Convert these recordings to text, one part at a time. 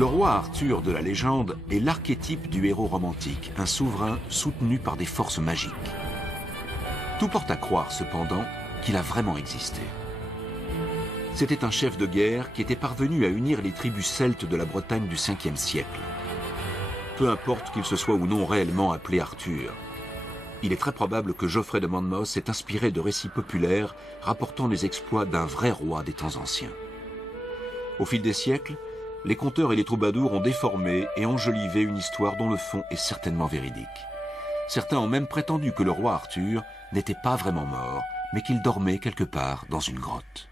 Le roi Arthur de la légende est l'archétype du héros romantique, un souverain soutenu par des forces magiques. Tout porte à croire cependant qu'il a vraiment existé. C'était un chef de guerre qui était parvenu à unir les tribus celtes de la Bretagne du 5e siècle. Peu importe qu'il se soit ou non réellement appelé Arthur, il est très probable que Geoffrey de Monmouth s'est inspiré de récits populaires rapportant les exploits d'un vrai roi des temps anciens. Au fil des siècles, les conteurs et les troubadours ont déformé et enjolivé une histoire dont le fond est certainement véridique. Certains ont même prétendu que le roi Arthur n'était pas vraiment mort, mais qu'il dormait quelque part dans une grotte.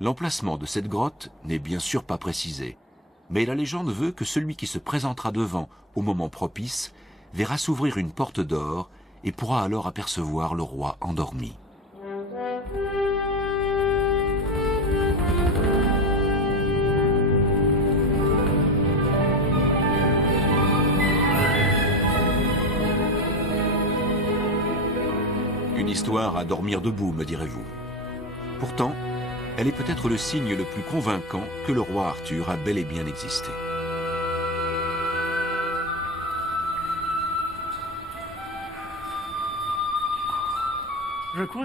L'emplacement de cette grotte n'est bien sûr pas précisé, mais la légende veut que celui qui se présentera devant au moment propice verra s'ouvrir une porte d'or et pourra alors apercevoir le roi endormi. Une histoire à dormir debout, me direz-vous. Pourtant, elle est peut-être le signe le plus convaincant que le roi Arthur a bel et bien existé.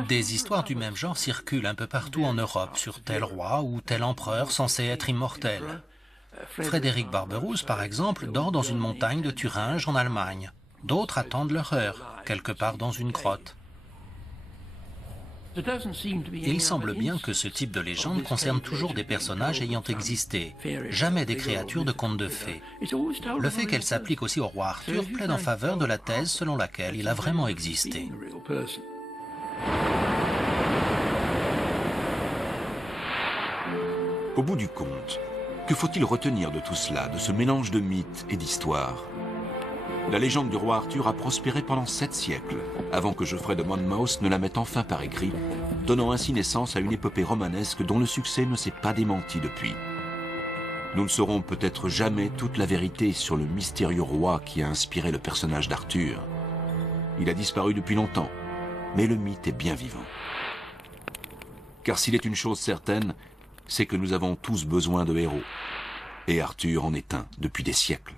Des histoires du même genre circulent un peu partout en Europe sur tel roi ou tel empereur censé être immortel. Frédéric Barberousse, par exemple, dort dans une montagne de Thuringe en Allemagne. D'autres attendent leur heure, quelque part dans une grotte. Il semble bien que ce type de légende concerne toujours des personnages ayant existé, jamais des créatures de contes de fées. Le fait qu'elle s'applique aussi au roi Arthur plaide en faveur de la thèse selon laquelle il a vraiment existé. Au bout du compte, que faut-il retenir de tout cela, de ce mélange de mythes et d'histoires? La légende du roi Arthur a prospéré pendant 7 siècles, avant que Geoffrey de Monmouth ne la mette enfin par écrit, donnant ainsi naissance à une épopée romanesque dont le succès ne s'est pas démenti depuis. Nous ne saurons peut-être jamais toute la vérité sur le mystérieux roi qui a inspiré le personnage d'Arthur. Il a disparu depuis longtemps, mais le mythe est bien vivant. Car s'il est une chose certaine, c'est que nous avons tous besoin de héros. Et Arthur en est un depuis des siècles.